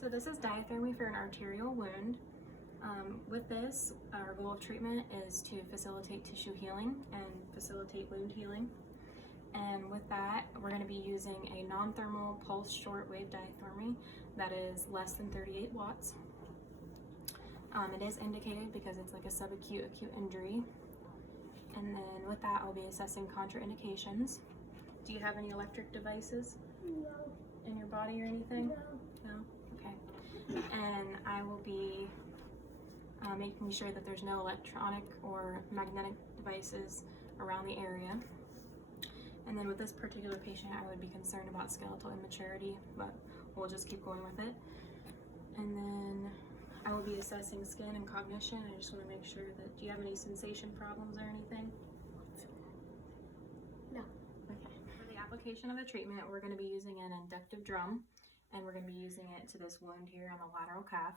So this is diathermy for an arterial wound. With this, our goal of treatment is to facilitate tissue healing and facilitate wound healing. And with that, we're going to be using a non-thermal pulse shortwave diathermy that is less than 38 watts. It is indicated because it's like a subacute acute injury. And then with that, I'll be assessing contraindications. Do you have any electric devices? No. In your body or anything? No. No? Okay. And I will be making sure that there's no electronic or magnetic devices around the area. And then with this particular patient, I would be concerned about skeletal immaturity, but we'll just keep going with it. And then I will be assessing skin and cognition. I just want to make sure that, do you have any sensation problems or anything? No. Okay. For the application of the treatment, we're going to be using an inductive drum, and we're going to be using it to this wound here on the lateral calf.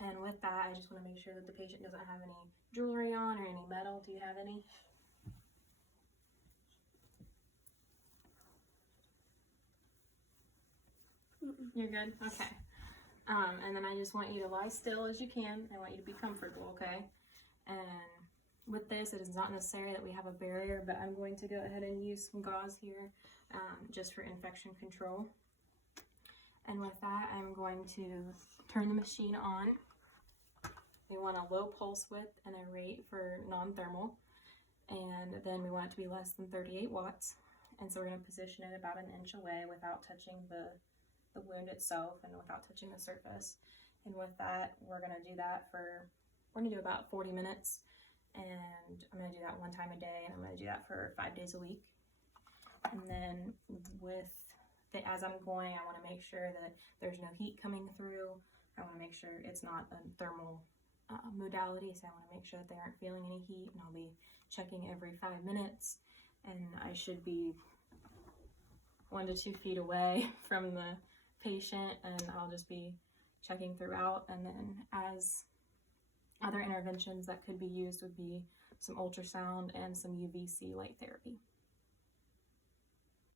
And with that, I just want to make sure that the patient doesn't have any jewelry on or any metal. Do you have any? You're good? Okay. And then I just want you to lie still as you can. I want you to be comfortable, okay? And with this, it is not necessary that we have a barrier, but I'm going to go ahead and use some gauze here just for infection control. And with that, I'm going to turn the machine on. We want a low pulse width and a rate for non-thermal. And then we want it to be less than 38 watts. And so we're going to position it about 1 inch away without touching the wound itself and without touching the surface. And with that, we're going to do that we're going to do about 40 minutes. And I'm going to do that 1 time a day, and I'm going to do that for 5 days a week. And then as I'm going, I want to make sure that there's no heat coming through. I want to make sure it's not a thermal modality, so I want to make sure that they aren't feeling any heat, and I'll be checking every 5 minutes. And I should be 1 to 2 feet away from the patient, and I'll just be checking throughout. And then as other interventions that could be used would be some ultrasound and some UVC light therapy.